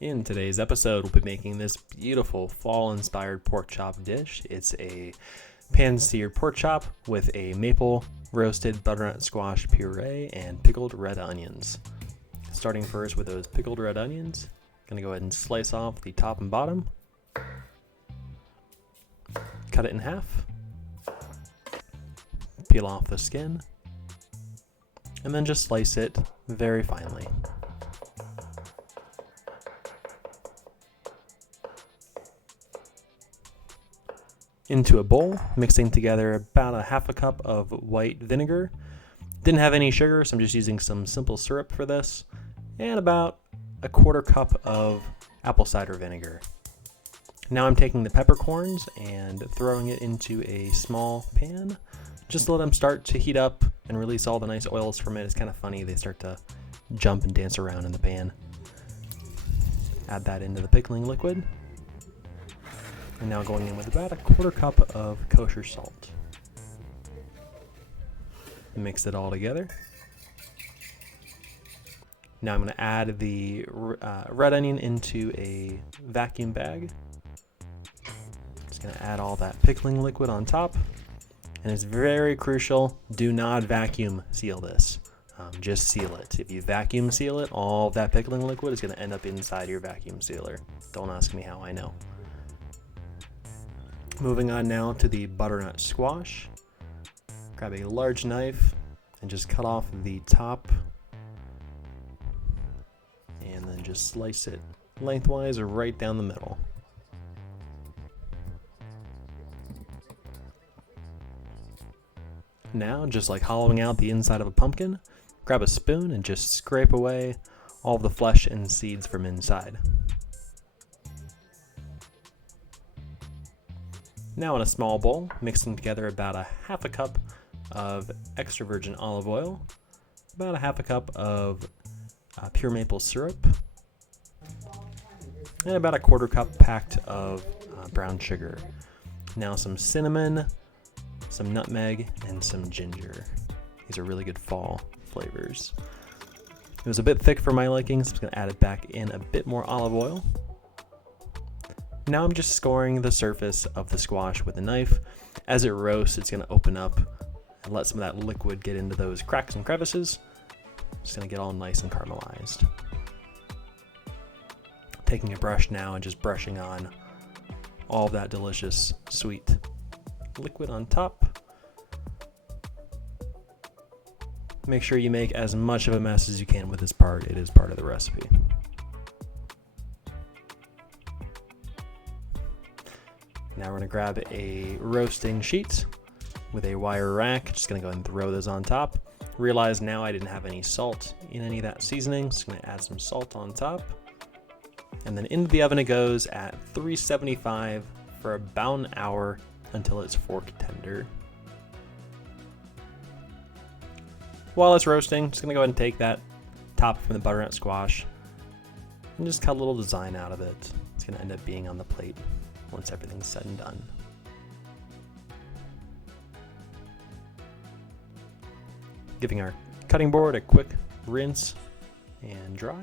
In today's episode, we'll be making this beautiful fall-inspired pork chop dish. It's a pan-seared pork chop with a maple roasted butternut squash puree and pickled red onions. Starting first with those pickled red onions, I'm gonna go ahead and slice off the top and bottom, cut it in half, peel off the skin, and then just slice it very finely. Into a bowl, mixing together about a half a cup of white vinegar. Didn't have any sugar, so I'm just using some simple syrup for this, and about a quarter cup of apple cider vinegar. Now I'm taking the peppercorns and throwing it into a small pan. Just to let them start to heat up and release all the nice oils from it. It's kind of funny, they start to jump and dance around in the pan. Add that into the pickling liquid. And now going in with about a quarter cup of kosher salt. Mix it all together. Now I'm going to add the red onion into a vacuum bag. Just going to add all that pickling liquid on top. And it's very crucial, do not vacuum seal this. Just seal it. If you vacuum seal it, all of that pickling liquid is going to end up inside your vacuum sealer. Don't ask me how I know. Moving on now to the butternut squash. Grab a large knife and just cut off the top. And then just slice it lengthwise or right down the middle. Now, just like hollowing out the inside of a pumpkin, grab a spoon and just scrape away all of the flesh and seeds from inside. Now in a small bowl, mixing together about a half a cup of extra virgin olive oil, about a half a cup of pure maple syrup, and about a quarter cup packed of brown sugar. Now some cinnamon, some nutmeg, and some ginger. These are really good fall flavors. It was a bit thick for my liking, so I'm just going to add it back in a bit more olive oil. Now I'm just scoring the surface of the squash with a knife. As it roasts, it's going to open up and let some of that liquid get into those cracks and crevices. It's going to get all nice and caramelized. Taking a brush now and just brushing on all of that delicious sweet liquid on top. Make sure you make as much of a mess as you can with this part. It is part of the recipe. Now we're going to grab a roasting sheet with a wire rack. Just going to go ahead and throw those on top. Realize now I didn't have any salt in any of that seasoning, so I'm going to add some salt on top. And then into the oven it goes at 375 for about an hour until it's fork tender. While it's roasting, I'm just going to go ahead and take that top from the butternut squash and just cut a little design out of it. It's going to end up being on the plate once everything's said and done. Giving our cutting board a quick rinse and dry.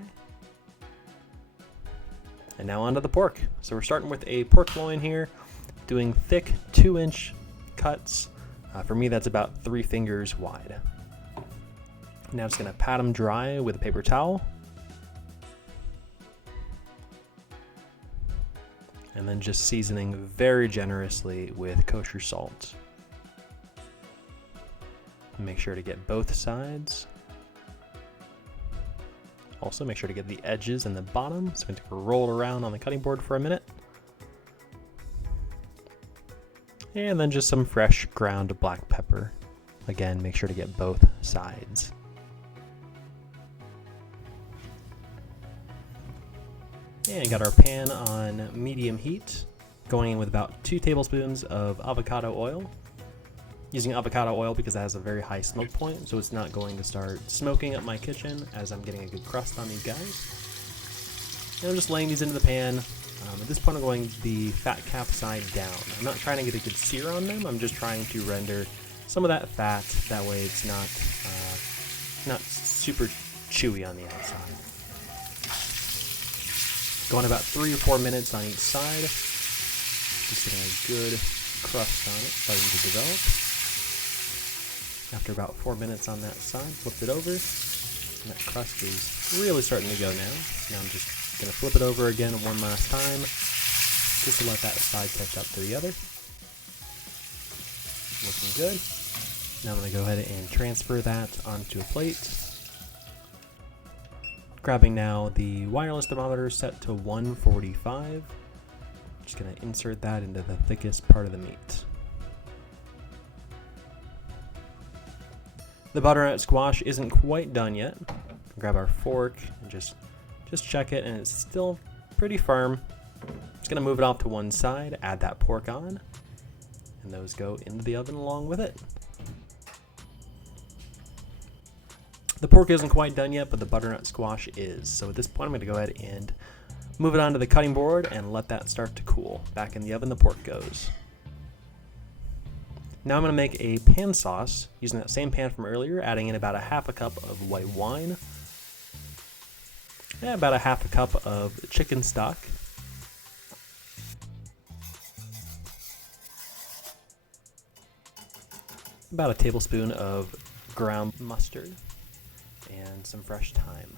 And now onto the pork. So we're starting with a pork loin here, doing thick 2-inch cuts. For me, that's about 3 fingers wide. Now just gonna pat them dry with a paper towel. And then just seasoning very generously with kosher salt. Make sure to get both sides. Also make sure to get the edges and the bottom. So I'm going to roll it around on the cutting board for a minute. And then just some fresh ground black pepper. Again, make sure to get both sides. And got our pan on medium heat, going in with about 2 tablespoons of avocado oil. Using avocado oil because it has a very high smoke point, so it's not going to start smoking up my kitchen as I'm getting a good crust on these guys. And I'm just laying these into the pan. At this point I'm going the fat cap side down. I'm not trying to get a good sear on them, I'm just trying to render some of that fat, that way it's not super chewy on the outside. Going about 3 or 4 minutes on each side. Just getting a good crust on it, starting to develop. After about 4 minutes on that side, flipped it over, and that crust is really starting to go now. Now I'm just going to flip it over again one last time, just to let that side catch up to the other. Looking good. Now I'm going to go ahead and transfer that onto a plate. Grabbing now the wireless thermometer set to 145. Just going to insert that into the thickest part of the meat. The butternut squash isn't quite done yet. Grab our fork and just check it, and it's still pretty firm. Just going to move it off to one side, add that pork on, and those go into the oven along with it. The pork isn't quite done yet, but the butternut squash is. So at this point, I'm going to go ahead and move it onto the cutting board and let that start to cool. Back in the oven, the pork goes. Now I'm going to make a pan sauce using that same pan from earlier, adding in about a half a cup of white wine, and about a half a cup of chicken stock, about a tablespoon of ground mustard, and some fresh thyme.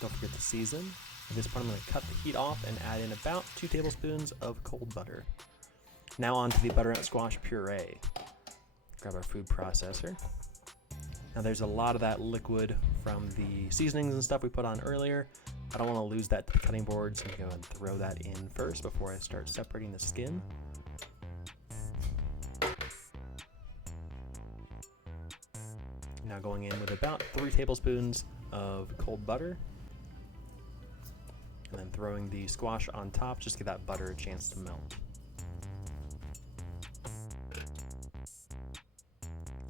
Don't forget to season. At this point, I'm going to cut the heat off and add in about 2 tablespoons of cold butter. Now on to the butternut squash puree. Grab our food processor. Now there's a lot of that liquid from the seasonings and stuff we put on earlier. I don't want to lose that to the cutting board, so I'm going to go ahead and throw that in first before I start separating the skin. Now going in with about 3 tablespoons of cold butter. And then throwing the squash on top, just to give that butter a chance to melt.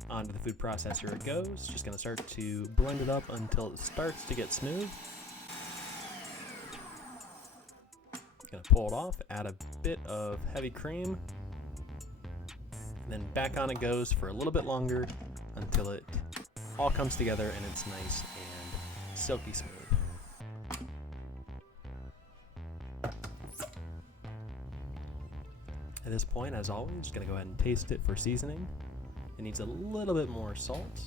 Onto the food processor it goes. Just going to start to blend it up until it starts to get smooth. Going to pull it off, add a bit of heavy cream, and then back on it goes for a little bit longer until it all comes together and it's nice and silky smooth. At this point, as always, just going to go ahead and taste it for seasoning. It needs a little bit more salt.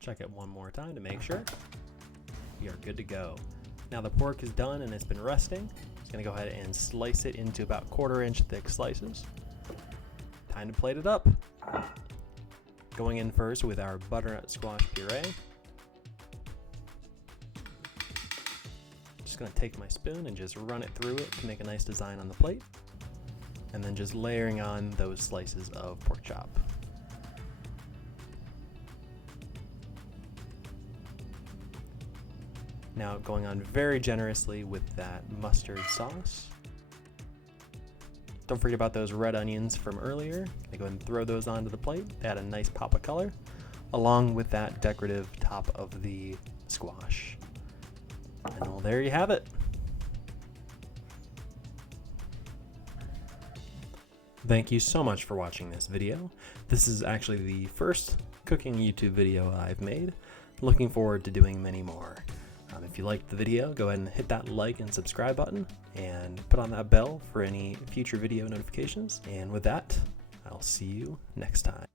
Check it one more time to make sure. We are good to go. Now the pork is done and it's been resting. Just going to go ahead and slice it into about 1/4 inch thick slices. Time to plate it up. Going in first with our butternut squash puree. Just going to take my spoon and just run it through it to make a nice design on the plate. And then just layering on those slices of pork chop. Now going on very generously with that mustard sauce. Don't forget about those red onions from earlier. I go ahead and throw those onto the plate. They add a nice pop of color, along with that decorative top of the squash. And well, there you have it. Thank you so much for watching this video. This is actually the first cooking YouTube video I've made. Looking forward to doing many more. If you liked the video, go ahead and hit that like and subscribe button and put on that bell for any future video notifications. And with that, I'll see you next time.